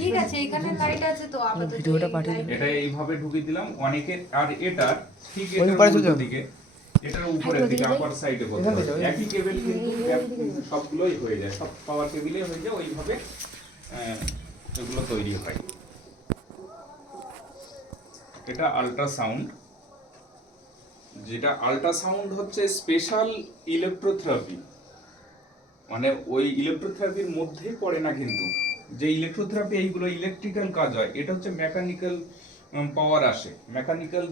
ঠিক আছে, এখানে লাইট আছে তো আপাতত ভিডিওটা পাঠিয়ে দিন। এটা এইভাবে ঢুকিয়ে দিলাম অনেকে। আর এটা ঠিক ওই এটার পারে চলে উল্টো যাও। দিকে, এটার উপরের দিকে আপার সাইডে করতে হবে। একই কেবল কিন্তু সবগুলোই হয়ে যায়, সব পাওয়ার কেবিলে হয়ে যায় ওইভাবে এগুলো তৈরি হয়। এটা আল্ট্রাসাউন্ড, যেটা আল্ট্রাসাউন্ড হচ্ছে স্পেশাল ইলেকট্রোথেরাপি, মানে ওই ইলেকট্রোথেরাপির মধ্যেই পড়ে না কিন্তু। যে ইলেকট্রোথেরাপি এইগুলো ইলেকট্রিক্যাল কাজ হয়, এটা হচ্ছে মেকানিক্যাল পাওয়ার আসে, মেকানিক্যাল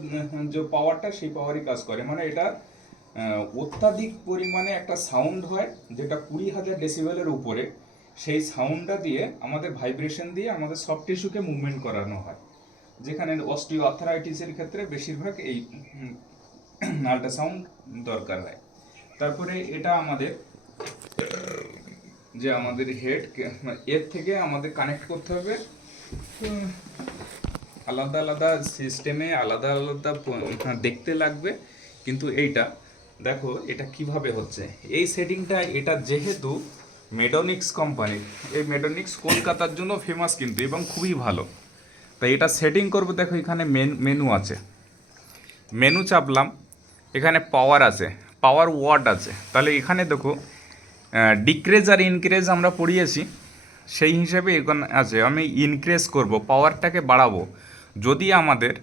যে পাওয়ারটা সেই পাওয়ারই কাজ করে। মানে এটা অত্যাধিক পরিমাণে একটা সাউন্ড হয় যেটা 20,000 ডেসিবেলের উপরে, সেই সাউন্ডটা দিয়ে আমাদের ভাইব্রেশন দিয়ে আমাদের সফট টিস্যুকে মুভমেন্ট করানো হয়, যেখানে অস্টিও আর্থ্রাইটিসের ক্ষেত্রে বেশিরভাগ এই আল্ট্রাসাউন্ড দরকার হয়। তারপরে এটা আমাদের যে আমাদের হেড, এর থেকে আমাদের কানেক্ট করতে হবে আলাদা আলাদা সিস্টেমে, আলাদা আলাদা দেখতে লাগবে। কিন্তু এইটা দেখো এটা কিভাবে হচ্ছে এই সেটিংটা। এটা যেহেতু মেডোনিক্স কোম্পানির, এই মেডোনিক্স কলকাতার জন্য ফেমাস কিন্তু, এবং খুবই ভালো। তাই এটা সেটিং করবো। দেখো এখানে মেনু আছে, মেনু চাপলাম, এখানে পাওয়ার আছে, পাওয়ার ওয়াট আছে। তাহলে এখানে দেখো ডিক্রেজ আর ইনক্রেজ আমরা পড়িয়েছি, সেই হিসেবে এখন আছে। আমি ইনক্রেজ করব, পাওয়ারটাকে বাড়াবো। যদি আমাদের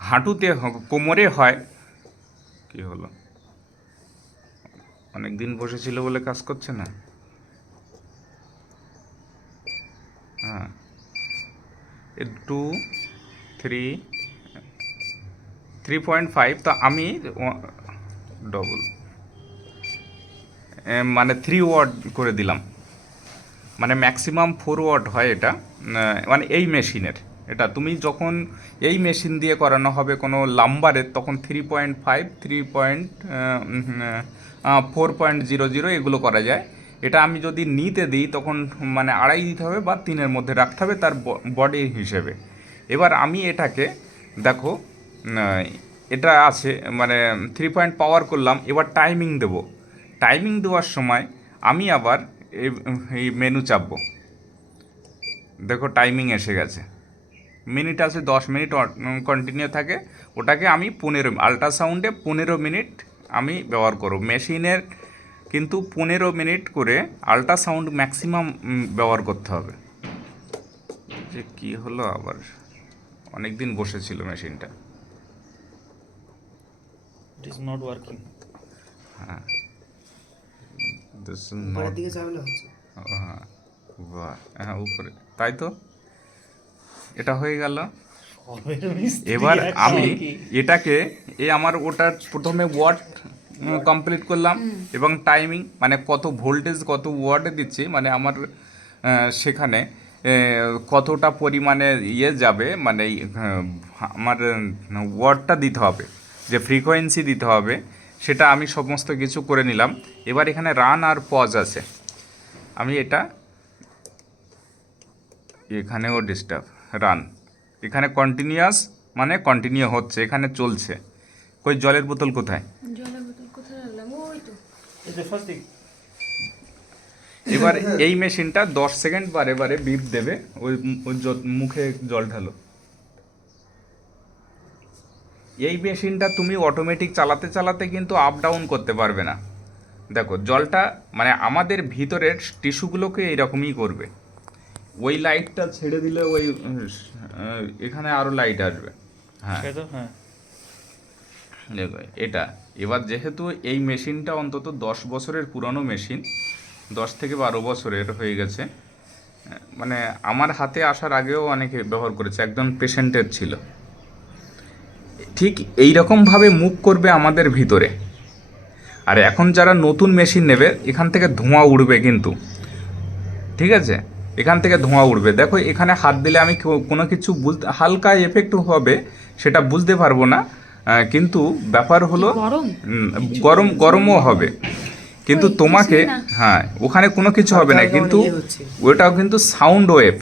হাঁটুতে কোমরে হয়, কি হলো, অনেক দিন বসেছিল বলে কাজ করছে না। হ্যাঁ, 2 3 3.5, তো আমি ডবল মানে 3 ওয়াট করে দিলাম। মানে ম্যাক্সিমাম 4 ওয়াট হয় এটা, মানে এই মেশিনের। এটা তুমি যখন এই মেশিন দিয়ে করানো হবে কোনো লাম্বারের, তখন 3.5 4.00 এগুলো করা যায়। এটা আমি যদি নিতে দিই তখন মানে 2.5 দিতে হবে বা 3-এর মধ্যে রাখতে হবে তার বডি হিসেবে। এবার আমি এটাকে দেখো এটা আছে মানে 3 পাওয়ার করলাম। এবার টাইমিং দেবো। টাইমিং দেওয়ার সময় আমি আবার এই মেনু চাপবো। দেখো টাইমিং এসে গেছে, মিনিট আছে 10 মিনিট কন্টিনিউ থাকে। ওটাকে আমি 15 আল্ট্রাসাউন্ডে 15 মিনিট আমি ব্যবহার করব। মেশিনের কিন্তু 15 মিনিট করে আল্ট্রাসাউন্ড ম্যাক্সিমাম ব্যবহার করতে হবে। যে কি হলো আবার, অনেক দিন বসেছিল মেশিনটা। It is not working. হ্যাঁ, উপরের দিকে চাপলে হচ্ছে। হ্যাঁ, বাহ, হ্যাঁ উপরে, তাই তো এটা হয়ে গেল। এবার আমি এটাকে আমার ওটার প্রথমে ওয়াট কমপ্লিট করলাম, এবং টাইমিং মানে কত ভোল্টেজ কত ওয়াটে দিচ্ছি, মানে আমার সেখানে কতটা পরিমাণে যাবে, মানে আমার ওয়াটটা দিতে হবে, যে ফ্রিকোয়েন্সি দিতে হবে, সেটা আমি সমস্ত কিছু করে নিলাম। এবার এখানে রান আর পজ আছে, আমি এটা এখানেও ডিস্টার্ব রান, এখানে কন্টিনিউয়াস মানে কন্টিনিউ হচ্ছে, এখানে চলছে। কই জলের বোতল কোথায়? জলের বোতল কোথায় রাখলাম? ওই তো। এবার এই মেশিনটা 10 সেকেন্ড বারে বারে বিপ দেবে, ওই মুখে জল ঢালো। এই মেশিনটা তুমি অটোমেটিক চালাতে চালাতে কিন্তু আপ ডাউন করতে পারবে না। দেখো জলটা মানে আমাদের ভিতরের টিস্যুগুলোকে এইরকমই করবে। ওই লাইটটা ছেড়ে দিলে ওই এখানে আরও লাইট আসবে। হ্যাঁ, হ্যাঁ, দেখো এটা। এবার যেহেতু এই মেশিনটা অন্তত 10 বছরের পুরনো মেশিন, 10 থেকে 12 বছরের হয়ে গেছে, মানে আমার হাতে আসার আগেও অনেকে ব্যবহার করেছে, একজন পেশেন্টের ছিল। ঠিক এই রকমভাবে মুভ করবে আমাদের ভিতরে। আর এখন যারা নতুন মেশিন নেবে, এখান থেকে ধোঁয়া উড়বে কিন্তু, ঠিক আছে, এখান থেকে ধোঁয়া উঠবে। দেখো এখানে হাত দিলে আমি কোনো কিছু বুঝতে, হালকা এফেক্ট হবে, সেটা বুঝতে পারবো না, কিন্তু ব্যাপার হলো গরমও হবে, কিন্তু তোমাকে, হ্যাঁ ওখানে কোনো কিছু হবে না, কিন্তু ওটাও কিন্তু সাউন্ড ওয়েভ,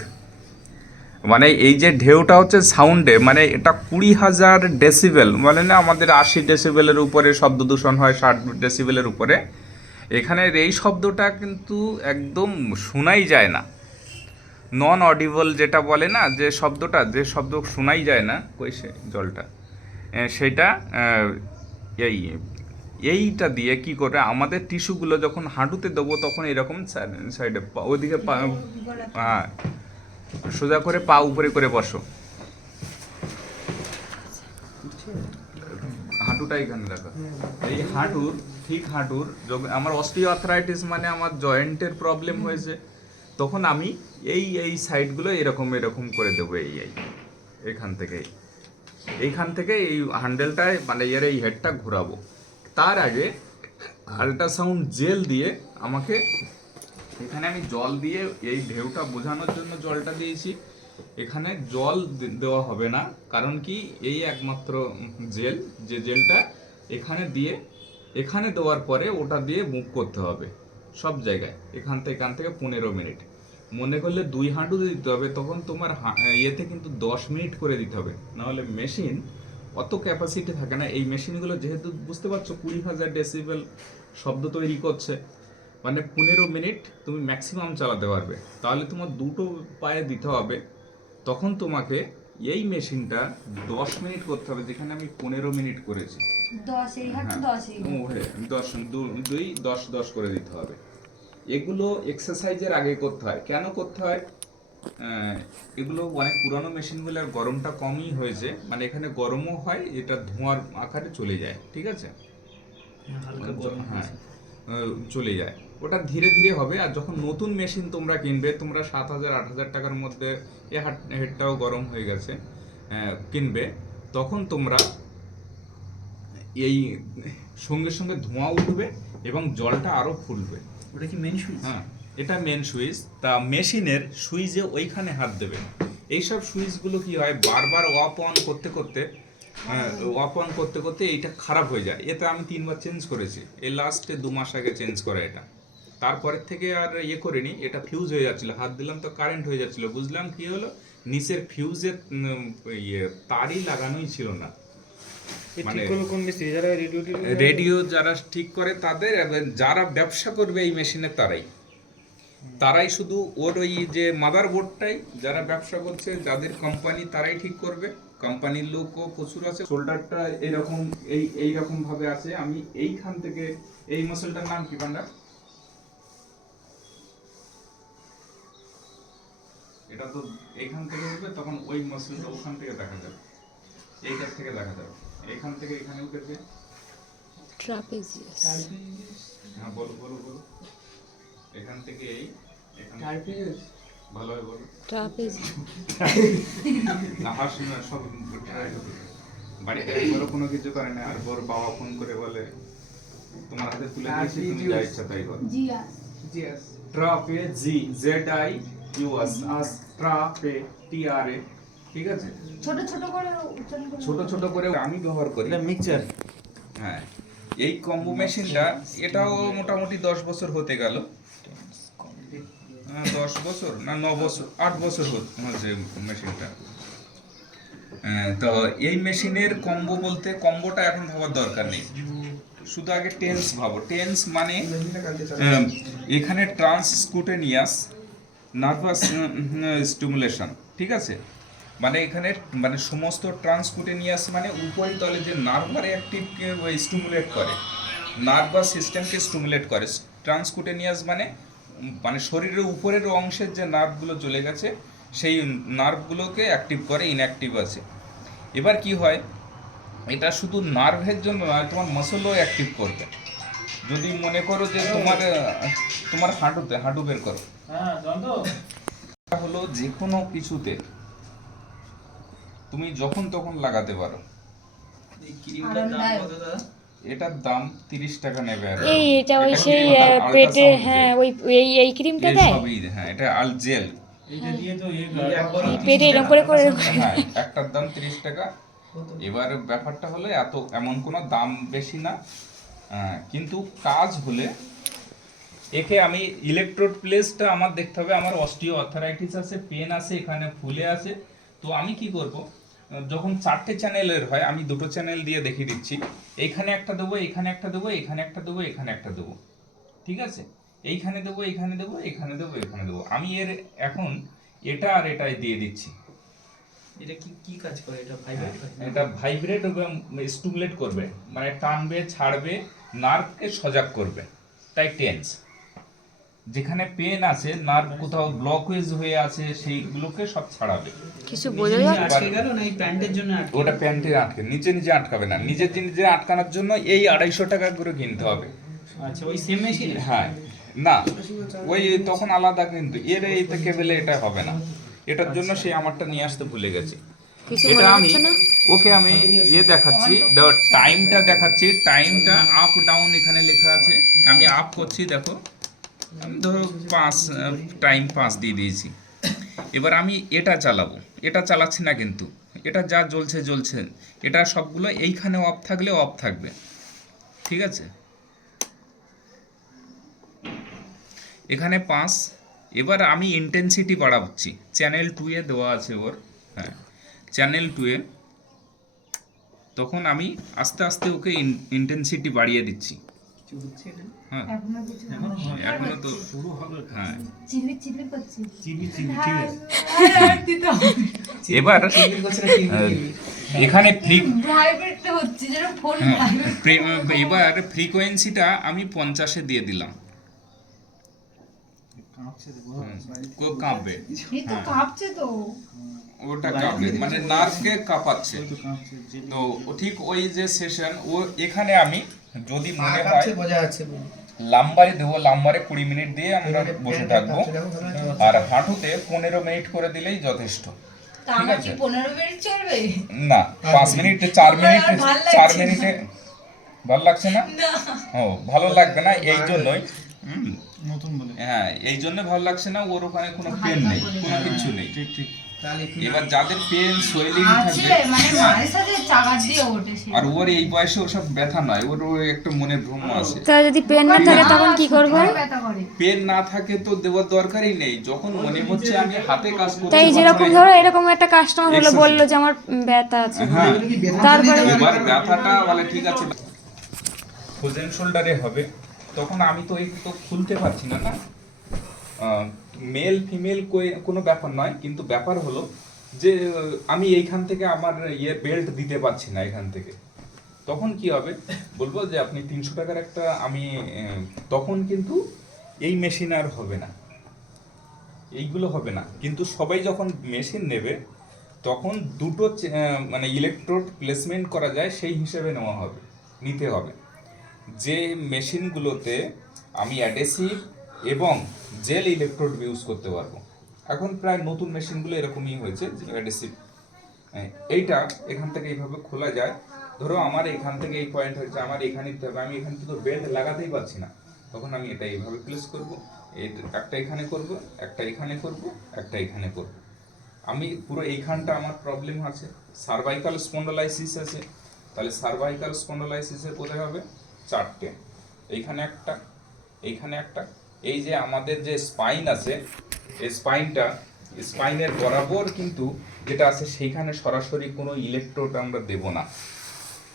মানে এই যে ঢেউটা হচ্ছে সাউন্ডে, মানে এটা 20,000 ডেসিবেল, মানে না আমাদের 80 ডেসিবেলের উপরে শব্দ দূষণ হয়, 60 ডেসিবেলের উপরে, এখানের এই শব্দটা কিন্তু একদম শোনাই যায় না। নন অডিবল যেটা বলে না, যে শব্দটা, যে শব্দ শোনাই যায় না, কই সে জলটা, সেটা এই এইটা দিয়ে কি করে আমাদের টিস্যুগুলো যখন হাঁটুতে দেবো তখন এরকম সাইডে ওইদিকে হ্যাঁ, সোজা করে পা উপরে করে বসো, হাঁটুটা এখানে রাখো। এই হাঁটুর, ঠিক হাঁটুর আমার অস্টিওআর্থ্রাইটিস মানে আমার জয়েন্টের প্রবলেম হয়েছে, তখন আমি এই সাইডগুলো এরকম এরকম করে দেবো, এইখান থেকে এই হ্যান্ডেলটায় মানে এই হেডটা ঘোরাবো। তার আগে আল্ট্রাসাউন্ড জেল দিয়ে আমাকে, এখানে আমি জল দিয়ে এই ঢেউটা বোঝানোর জন্য জলটা দিয়েছি, এখানে জল দেওয়া হবে না, কারণ কি এই একমাত্র জেল, যে জেলটা এখানে দিয়ে, এখানে দেওয়ার পরে ওটা দিয়ে মুভ করতে হবে সব জায়গায়, এখান থেকে 15 মিনিট, মনে করলে 2 হাঁটু দিতে হবে, তখন তোমার ইয়েতে কিন্তু 10 মিনিট করে দিতে হবে, নাহলে মেশিন অত ক্যাপাসিটি থাকে না। এই মেশিনগুলো যেহেতু বুঝতে পারছো 20,000 ডেসিবেল শব্দ তৈরি করছে, মানে 15 মিনিট তুমি ম্যাক্সিমাম চালাতে পারবে, তাহলে তোমার দুটো পায়ে দিতে হবে, তখন তোমাকে এই মেশিনটা 10 মিনিট করতে হবে, যেখানে আমি 15 মিনিট করেছি। 10 এই হাঁটু 10 এই হাঁটু। 10 করে দিতে হবে। এগুলো এক্সারসাইজের আগে করতে হয়। কেন করতে হয়? এগুলো অনেক পুরানো মেশিনগুলোর গরমটা কমই হয়েছে, মানে এখানে গরমও হয়, এটা ধোঁয়ার আকারে চলে যায়, ঠিক আছে? হ্যাঁ, চলে যায়, ওটা ধীরে ধীরে হবে। আর যখন নতুন মেশিন তোমরা কিনবে, তোমরা 7,000-8,000 টাকার মধ্যে হেডটাও গরম হয়ে গেছে কিনবে, তখন তোমরা এই সঙ্গে সঙ্গে ধোঁয়া উঠবে এবং জলটা আরো ফুলবে। ওটা কি মেন সুইচ? হ্যাঁ, এটা মেন সুইচ। তা মেশিনের সুইচে ওইখানে হাত দেবে। এইসব সুইচগুলো কি হয়, বারবার অফ অন করতে করতে এইটা খারাপ হয়ে যায়। এতে আমি 3বার চেঞ্জ করেছি, এই লাস্টে 2 মাস আগে চেঞ্জ করা এটা। তারপরের থেকে আর করিনি, এটা ফিউজ হয়ে যাচ্ছিল, হাত দিলাম তো কারেন্ট হয়ে যাচ্ছিল, বুঝলাম কি হলো, নিচের ফিউজের তারই লাগানোই ছিল না। মানে রেডিও যারা ঠিক করে তাদের, যারা ব্যবসা করবে এই মেশিনে তারাই শুধু ওর ওই যে মাদার বোর্ডটাই যারা ব্যবসা করছে, যাদের কোম্পানি, তারাই ঠিক করবে। কোম্পানির লোকও প্রচুর আছে। শোল্ডারটা এইরকম ভাবে আছে, আমি এইখান থেকে, এই মাসলটার নাম কি পান্ডা? এটা তো এইখান থেকে উঠবে, তখন ওই মাসলটা ওখান থেকে দেখা যাবে, এইটার থেকে দেখা যাবে, এখান থেকে এখানে উঠেছে ট্রাপেজিয়াস। হ্যাঁ, বলো এখান থেকে ভালো হয় বলো। ট্রাপেজিয়াস। না, হাসি না, সব বাড়িতে বড় কোনো কিছু করে না, আর বড় বাবা ফোন করে বলে তোমার হাতে তুলে দিয়েছি, তুমি যা ইচ্ছা তাই করো। জিএস ট্রাপেজিয়াস, ট্রাপে, ঠিক আছে? ছোট ছোট করে উচ্চারণ করে। ছোট করে আমি ব্যবহার করি। এটা মিক্সচার। হ্যাঁ, এই কম্বো মেশিনটা, এটাও মোটামুটি 10 বছর হতে গেল। 10 বছর না 9 বছর, 8 বছর হচ্ছে মেশিনটা। তো এই মেশিনের কম্বো বলতে, কম্বোটা এখন ভাবার দরকার নেই, শুধু আগে টেন্স ভাবো। টেন্স মানে এখানে ট্রান্সকুটেনিয়াস নার্ভাস স্টিমুলেশন, ঠিক আছে? মানে এখানে মানে সমস্ত ট্রান্সকুটেনিয়াস মানে উপরি তলে যে নার্ভার অ্যাক্টিভকে স্টিমুলেট করে, নার্ভাস সিস্টেমকে স্টিমুলেট করে। ট্রান্সকুটেনিয়াস মানে শরীরের উপরের অংশের যে নার্ভগুলো চলে গেছে, সেই নার্ভগুলোকে অ্যাক্টিভ করে, ইনঅ্যাক্টিভ আছে। এবার কি হয়, এটা শুধু নার্ভের জন্য নয়, তোমার মাসলও অ্যাক্টিভ করবে। যদি মনে করো যে তোমার হাঁটু বের করো, হলো যে কোনো কিছুতে তুমি যখন তখন লাগাতে পারো। এটার দাম 30 টাকা নেবে। আর এটা ওই সেই পেটে, হ্যাঁ ওই এই ক্রিমটা দেয়। হ্যাঁ, এটা আল জেল। এটা দিয়ে তো পেটে এরকম করে হ্যাঁ, একটার দাম 30 টাকা। এবার ব্যাপারটা হলো এমন কোনো দাম বেশি না, কিন্তু কাজ হলে একে আমি ইলেকট্রোড প্লেসটা আমার দেখতে হবে। আমার অস্টিও আর্থ্রাইটিস আছে, পেন আছে, এখানে ফুলে আছে। তো আমি কি করব, যখন 4টে চ্যানেলের হয়, আমি 2টো চ্যানেল দিয়ে দেখিয়ে দিচ্ছি। এইখানে একটা দেবো, এখানে একটা দেবো, এখানে একটা দেবো, এখানে একটা দেবো, ঠিক আছে? এইখানে দেবো, এখানে দেবো, এখানে দেবো, এখানে দেবো। আমি এখন এটা আর এটাই দিয়ে দিচ্ছি। এটা কি কি কাজ করে? এটা ভাইব্রেট করে? এটা ভাইব্রেট এবং স্টিমুলেট করবে, মানে টানবে, ছাড়বে, নার্ভকে সজাগ করবে। তাই টেন্স, যেখানে পেন আছে, নার্ভ কোথাও ব্লকেজ হয়ে আছে, সেইগুলোকে সব ছাড়াবে। কিছু বোঝা নিজে যাচ্ছে? আটকে গেল না এই প্যান্টের জন্য আটকে? ওটা প্যান্টে আটকে, নিজে নিজে আটকাবে না। নিজে নিজে আটকানোর জন্য এই 250 টাকা করে কিনতে হবে। আচ্ছা, ওই সেম মেশিন? হ্যাঁ, না ওই তখন আলাদা, কিন্তু এর এইতে কেবলে এটা হবে না। এটার জন্য সে আমারটা নিয়ে আসতে ভুলে গেছে। কিছু এটা মনে আমি হচ্ছে না? ওকে আমি দেখাচ্ছি, টাইমটা দেখাচ্ছি। টাইমটা আপ ডাউন এখানে লেখা আছে, আমি আপ করছি, দেখো আমি ধরো 5 টাইম 5 দিয়ে দিয়েছি। এবার আমি এটা চালাবো, এটা চালাচ্ছি না, কিন্তু এটা যা জ্বলছে জ্বলছে, এটা সবগুলো এইখানে অফ থাকলে অফ থাকবে, ঠিক আছে? এখানে 5। এবার আমি ইন্টেন্সিটি বাড়াচ্ছি, চ্যানেল 2 এ দেওয়া আছে ওর, হ্যাঁ চ্যানেল 2 এ। তখন আমি আস্তে আস্তে ওকে ইন্টেন্সিটি বাড়িয়ে দিচ্ছি। কিছু হচ্ছে এটা? হ্যাঁ, এখনো কিছু এখনো তো হ্যাঁ। চিলি চিলি করছি। হ্যাঁ, এবার চিল্লি করছে না চিল্লি? এখানে ভাইব্রেট হচ্ছে যেন ফোন এবার ফ্রিকোয়েন্সিটা আমি 50 এ দিয়ে দিলাম। কাঁপবে, এই তো কাঁপছে তো। ওটা কাঁপবে মানে নার্ভকে কাঁপাচ্ছে। তো ঠিক ওই যে সেশন, ও এখানে আমি যদি মনে হয় লাম্বারে দেবো, লাম্বারে 20 মিনিট দিয়ে আমরা বসে থাকবো, আর হাঁটুতে 15 মিনিট করে দিলেই যথেষ্ট। তা আমার কি 15 মিনিট চলবে? না, 5 মিনিটে 4 মিনিটে ভাল 4 লাগছে মিনিটে ভালো লাগছে না? না। ও ভালো লাগবে না, এই জন্যই হ্যাঁ, এই জন্য ভালো লাগছে না। ওর ওখানে কোনো পেন নেই, কোনো কিছু নেই। এবার যাদের পেন সোয়েলিং আছে থাকবে, মানে মাঝে সাথে চাগার দিয়ে ওঠে সে। আর ওর এই বয়সে ওসব ব্যথা নয়, ওর একটা মনে ভ্রম আছে। তা যদি পেন না থাকে তখন কি করবো? ব্যথা করে। পেন না থাকে তো দেওয়ার দরকারই নেই। যখন মনে হচ্ছে আমি হাতে কাজ করতে তাই যেরকম পারছি না, ধরো এরকম একটা কাস্টমার হলো, বললো যে আমার ব্যথা আছে, হ্যাঁ, তারপরে এবার ব্যথাটা বলে ঠিক আছে ফ্রোজেন শোল্ডারে হবে, তখন আমি তো এই তো খুলতে পারছি না, না মেল ফিমেল কোনো ব্যাপার নয়, কিন্তু ব্যাপার হলো যে আমি এইখান থেকে আমার বেল্ট দিতে পারছি না এখান থেকে। তখন কি হবে, বলবো যে আপনি 300 টাকার একটা আমি তখন কিন্তু এই মেশিন আর হবে না, এইগুলো হবে না। কিন্তু সবাই যখন মেশিন নেবে তখন দুটো মানে ইলেকট্রোড প্লেসমেন্ট করা যায় সেই হিসেবে নেওয়া হবে, নিতে হবে। যে মেশিনগুলোতে আমি অ্যাডেসিভ এবং জেল ইলেকট্রোড ইউজ করতে পারবো। এখন প্রায় নতুন মেশিনগুলো এরকমই হয়েছে, অ্যাডেসিভ। এইটা এখান থেকে এইভাবে খোলা যায়। ধরো আমার এখান থেকে এই পয়েন্ট হচ্ছে, আমার এখানে দিতে হবে, আমি এখান থেকে তো বেল্ট লাগাতেই পারছি না, তখন আমি এটা এইভাবে প্লেস করবো, একটা এখানে করব, একটা এখানে করব, একটা এখানে করব। আমি পুরো এইখানটা আমার প্রবলেম আছে, সার্ভাইকাল স্পন্ডোলাইসিস আছে, তাহলে সার্ভাইকাল স্পন্ডোলাইসিসের কোথায় হবে? 4টে, এইখানে একটা, এইখানে একটা। এই যে আমাদের যে স্পাইন আছে, এই স্পাইনের বরাবর কিন্তু যেটা আছে সেইখানে সরাসরি কোনো ইলেকট্রোড আমরা দেব না।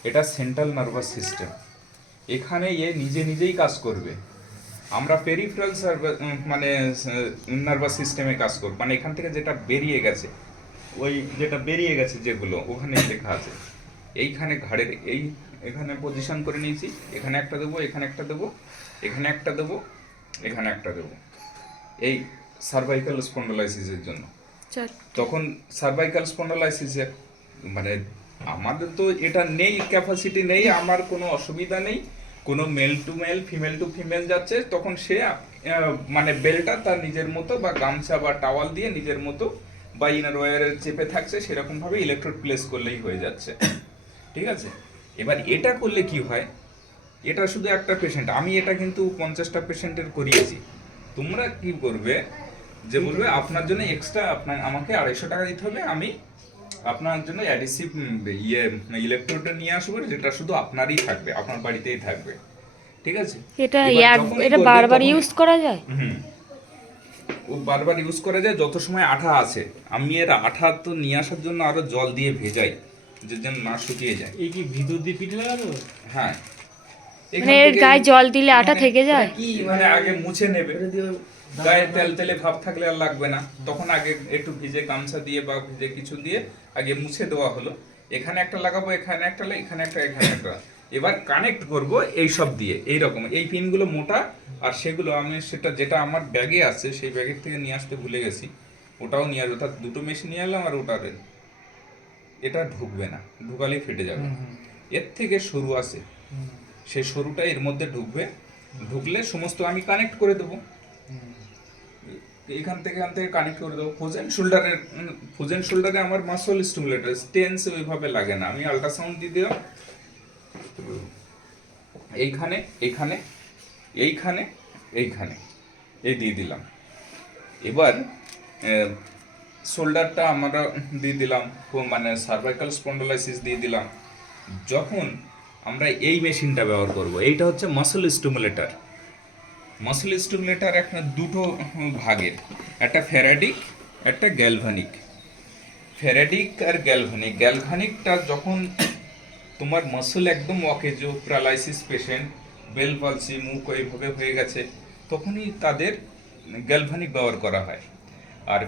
এটা সেন্ট্রাল নার্ভাস সিস্টেম, এখানে নিজে নিজেই কাজ করবে। আমরা পেরিফেরাল মানে নার্ভাস সিস্টেমে কাজ করব, মানে এখান থেকে যেটা বেরিয়ে গেছে, ওই যেটা বেরিয়ে গেছে যেগুলো ওখানে লেখা আছে। এইখানে ঘাড়ের এখানে পজিশন করে নিয়েছি, এখানে একটা দেবো, এখানে একটা দেবো, এখানে একটা দেবো, এখানে একটা দেবো, এই সার্ভাইকাল স্পন্ডোলাইসিসের জন্য। তখন সার্ভাইকাল স্পন্ডোলাইসিসের মানে আমাদের তো এটা নেই, ক্যাপাসিটি নেই, আমার কোনো অসুবিধা নেই, কোনো male to male female to female যাচ্ছে, তখন সে মানে বেলটা তার নিজের মতো বা গামছা বা টাওয়াল দিয়ে নিজের মতো বা ইনার ওয়্যারে চেপে থাকছে, সেরকমভাবে ইলেকট্রোড প্লেস করলেই হয়ে যাচ্ছে, ঠিক আছে? এবার এটা করলে কি হয়, এটা শুধু একটা পেশেন্ট, আমি এটা কিন্তু 50টা পেশেন্টের করিয়েছি। তোমরা কি করবে, যে বলবে আপনার জন্য এক্সট্রা আমাকে 250 টাকা দিতে হবে, আমি আপনার জন্য অ্যাডিসিভ ইলেকট্রোডটা নিয়ে আসবো, যেটা শুধু আপনারই থাকবে, আপনার বাড়িতেই থাকবে, ঠিক আছে? এটা বারবার ইউজ করা যায়? ও বারবার ইউজ করা যায় যত সময় আঠা আছে। আমি এর আঠা তো নিয়ে আসার জন্য আরো জল দিয়ে ভেজাই, যে যেন না শুকিয়ে যায়। এই কি ভিতর দিয়ে পিঠে লাগালো? হ্যাঁ, মানে এর গায়ে জল দিলে আঠা থেকে যায়? কি মানে আগে মুছে নেবে, গায়ে তেল তেলে ভাব থাকলে আর লাগবে না, তখন আগে একটু ভিজে গামছা দিয়ে বা ভিজে কিছু দিয়ে আগে মুছে দেওয়া হলো। এখানে একটা লাগাবো, এখানে একটা, এখানে একটা, এখানে একটা। এবার কানেক্ট করব এই সব দিয়ে, এই রকম এই পিনগুলো মোটা, আর সেগুলো আমি যেটা আমার ব্যাগে আছে সেই ব্যাগের থেকে নিয়ে আসতে ভুলে গেছি, ওটাও নিয়ে আসবো। অর্থাৎ দুটো মেশিন নিয়ে এলাম, আর এটা ঢুকবে না, ঢুকালেই ফেটে যাবে। এর থেকে সরু আছে, সেই সরুটা এর মধ্যে ঢুকবে, ঢুকলে সমস্ত আমি কানেক্ট করে দেবো, এখান থেকে কানেক্ট করে দেবো। ফোজেন শোল্ডারে আমার মাসল স্টিমুলেটর, স্টেন্স ওইভাবে লাগে না, আমি আল্ট্রাসাউন্ড দিয়ে দিলাম এইখানে, এইখানে, এইখানে, এইখানে, এই দিয়ে দিলাম। এবার শোল্ডারটা আমরা দিয়ে দিলাম, মানে সার্ভাইকাল স্পন্ডোলাইসিস দিয়ে দিলাম। যখন আমরা এই মেশিনটা ব্যবহার করব, এইটা হচ্ছে মাসল স্টিমুলেটর। মাসল স্টিমুলেটর একটা দুটো ভাগের, একটা ফ্যারাডিক, একটা গ্যালভানিক। ফ্যারাডিক আর গ্যালভানিকটা যখন তোমার মাসল একদম অকেজো, প্যারালাইসিস পেশেন্ট, বেল পলসি, মুখ এইভাবে হয়ে গেছে, তখনই তাদের গ্যালভানিক ব্যবহার করা হয়। আর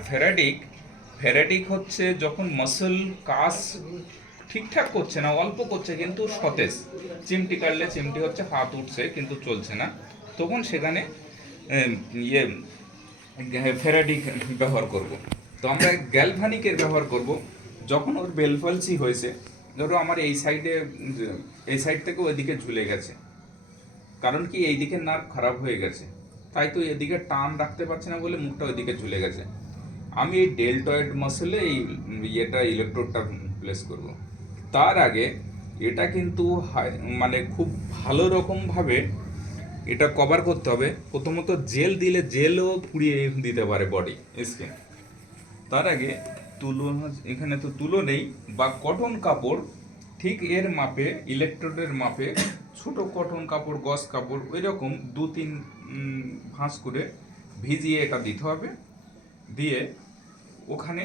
ফ্যারাডিক হচ্ছে যখন মাসল কাজ ঠিকঠাক করছে না, অল্প করছে কিন্তু সতেজ, চিমটি কাটলে চিমটি হচ্ছে, হাত উঠছে কিন্তু চলছে না, তখন সেখানে ফ্যারাডিক ব্যবহার করব। তো আমরা গ্যালভানিকের ব্যবহার করব যখন ওর বেল পলসি হয়েছে। ধরো আমার এই সাইড থেকে ওইদিকে ঝুলে গেছে, কারণ কি এই দিকের নার্ভ খারাপ হয়ে গেছে, তাই তো এদিকে টান রাখতে পারছে না বলে মুখটা ওইদিকে ঝুলে গেছে। আমি এই ডেল্টয়েড মাসলে এই ইলেকট্রোডটা প্লেস করব। তার আগে এটা কিন্তু মানে খুব ভালো রকমভাবে এটা কভার করতে হবে। প্রথমত জেল দিলে জেলও পুড়িয়ে দিতে পারে বডি স্কিন। তার আগে এখানে তো তুলো নেই, বা কটন কাপড় ঠিক এর মাপে, ইলেকট্রোডের মাপে, ছোট কটন কাপড়, গস কাপড়, ওই রকম 2-3 ভাঁজ করে ভিজিয়ে এটা দিতে হবে, দিয়ে ওখানে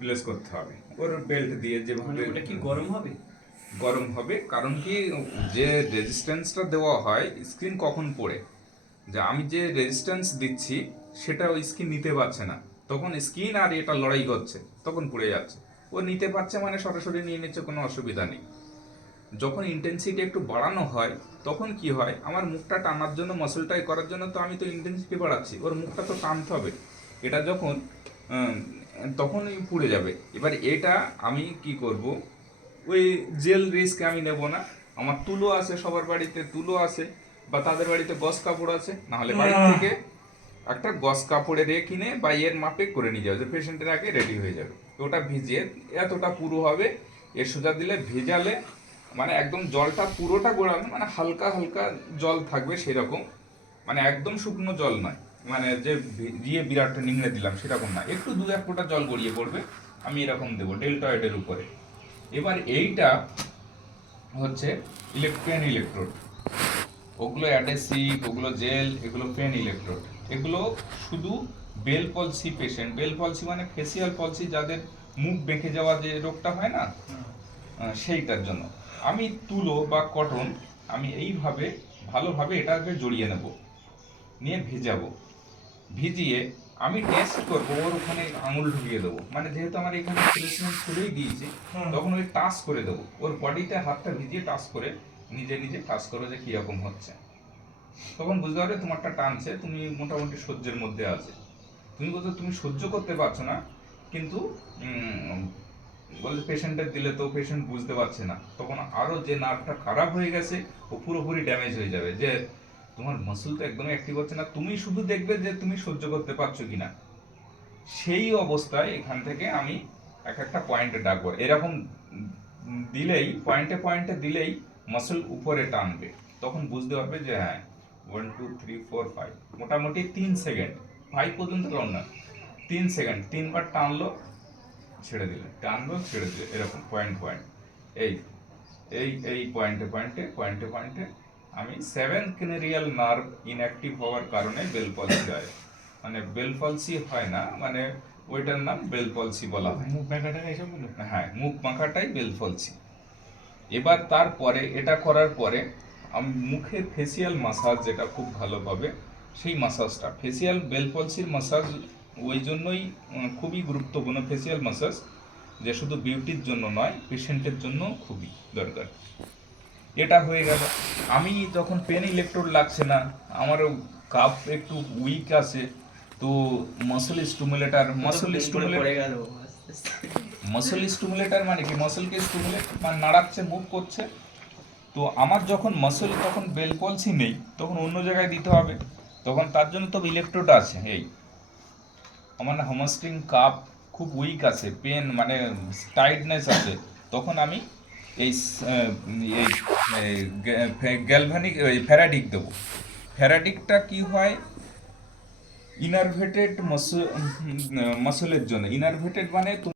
প্লেস করতে হবে ওর বেল্ট দিয়ে। যেভাবে ওটা কি গরম হবে? গরম হবে, কারণ কি যে রেজিস্ট্যান্সটা দেওয়া হয় স্ক্রিন কখন পড়ে, যে আমি যে রেজিস্ট্যান্স দিচ্ছি সেটা ওই স্ক্রিন নিতে পারছে না, তখন স্ক্রিন আর এটা লড়াই করছে, তখন পড়ে যাচ্ছে। ও নিতে পারছে মানে সরাসরি নিয়ে নিচ্ছে, কোনো অসুবিধা নেই। যখন ইন্টেন্সিটি একটু বাড়ানো হয় তখন কি হয়, আমার মুখটা টানার জন্য, মাসলটাই করার জন্য তো আমি তো ইন্টেন্সিটি বাড়াচ্ছি, ওর মুখটা তো টানতে হবে। এটা যখন তখনই পুড়ে যাবে। এবার এটা আমি কি করব, ওই জেল রিস্ক আমি নেব না। আমার তুলো আছে, সবার বাড়িতে তুলো আছে, বা তাদের বাড়িতে গস কাপড় আছে, নাহলে বাড়ি থেকে একটা গস কাপড়ের কিনে বা এর মাপে করে নিয়ে যাবে, যে পেশেন্টের আগে রেডি হয়ে যাবে। ওটা ভিজিয়ে এতটা পুরো হবে, এর সোজা দিলে ভেজালে, মানে একদম জলটা পুরোটা গোড়ানো, মানে হালকা হালকা জল থাকবে সেরকম, মানে একদম শুকনো জল নয়, মানে যে দিয়ে বিরাট নিংড়ে দিলাম সেরকম না, একটু 2-1 ফোঁটা জল গড়িয়ে পড়বে, আমি এরকম দেবো ডেল্টয়েডের উপরে। এবার এইটা হচ্ছে পেন ইলেকট্রোড, ওগুলো অ্যাডেসিভ, ওগুলো জেল, এগুলো পেন ইলেকট্রোড। এগুলো শুধু Bell palsy patient, Bell palsy মানে ফেসিয়াল পলসি, যাদের মুখ বেঁকে যাওয়া যে রোগটা হয় না, সেইটার জন্য। আমি তুলো বা কটন আমি এইভাবে ভালোভাবে এটাকে জড়িয়ে নেব, নিয়ে ভেজাবো, ভিজিয়ে আমি টেস্ট করবো, ওর ওখানে আঙুল ঢুকিয়ে দেবো, মানে যেহেতু আমার এখানে প্লেসমেন্ট করেই দিয়েছি, তখন ওই টাচ করে দেবো, ওর বডিতে হাতটা ভিজিয়ে টাচ করে, নিজে নিজে টাচ করো যে কীরকম হচ্ছে, তখন বুঝতে পারবে তোমারটা টানছে, তুমি মোটামুটি সহ্যের মধ্যে আছে। তুমি বলছো তুমি সহ্য করতে পারছো না, কিন্তু বলে পেশেন্টের দিলে তো পেশেন্ট বুঝতে পারছে না, তখন আরো যে নার্ভটা খারাপ হয়ে গেছে ও পুরোপুরি ড্যামেজ হয়ে যাবে, যে তোমার মাসল তো একদমই অ্যাক্টিভ হচ্ছে না, তুমি শুধু দেখবে যে তুমি সহ্য করতে পারছো কিনা। সেই অবস্থায় এখান থেকে আমি একটা পয়েন্টে ডাকবো, এরকম দিলেই, পয়েন্টে পয়েন্টে দিলেই মাসল উপরে টানবে, তখন বুঝতে পারবে যে হ্যাঁ 1 2 3 4 5, মোটামুটি 3 সেকেন্ড, 5 পর্যন্ত টান না, 3 সেকেন্ড, 3বার টানলো ছেড়ে দিলে, টানলো ছেড়ে দিলে, এরকম পয়েন্ট এই এই এই পয়েন্টে পয়েন্টে পয়েন্টে পয়েন্টে আমি 7 ক্যানেরিয়াল নার্ভ ইনঅ্যাক্টিভ হওয়ার কারণে বেল পলসি হয়, মানে বেল পলসি হয় না, মানে ওইটার নাম বেল পলসি বলা হয়। মুখ ব্যাকাটা এইসব বলো? হ্যাঁ, মুখ মাখাটাই বেল পলসি। এবার তারপরে এটা করার পরে আমি মুখে ফেসিয়াল মাসাজ, যেটা খুব ভালোভাবে সেই মাসাজটা ফেসিয়াল বেল পলসির মাসাজ ওই জন্যই খুবই গুরুত্বপূর্ণ ফেসিয়াল মাসাজ, যে শুধু বিউটির জন্য নয়, পেশেন্টের জন্য খুবই দরকার। এটা হয়ে গেল। আমি তখন পেন ইলেকট্রোড লাগছে না, আমার কাপ একটু উইক আছে, তো মাসল স্টিমুলেটর মানে কি, মাসলকে স্টিমুলেট মানে নাড়াচ্ছে, মুভ করছে। তো আমার যখন মাসল তখন বেল পলসি নেই, তখন অন্য জায়গায় দিতে হবে, তখন তার জন্য তো ইলেকট্রোড আছে। এই আমার না হ্যামস্ট্রিং কাপ খুব উইক আছে, পেন মানে টাইটনেস আছে, তখন আমি এই গ্যালভানিক ফ্যারাডিক দেবো। ফ্যারাডিকটা কি হয়, ইনারভেটেড মাসলের জন্য। ইনারভেটেড মানে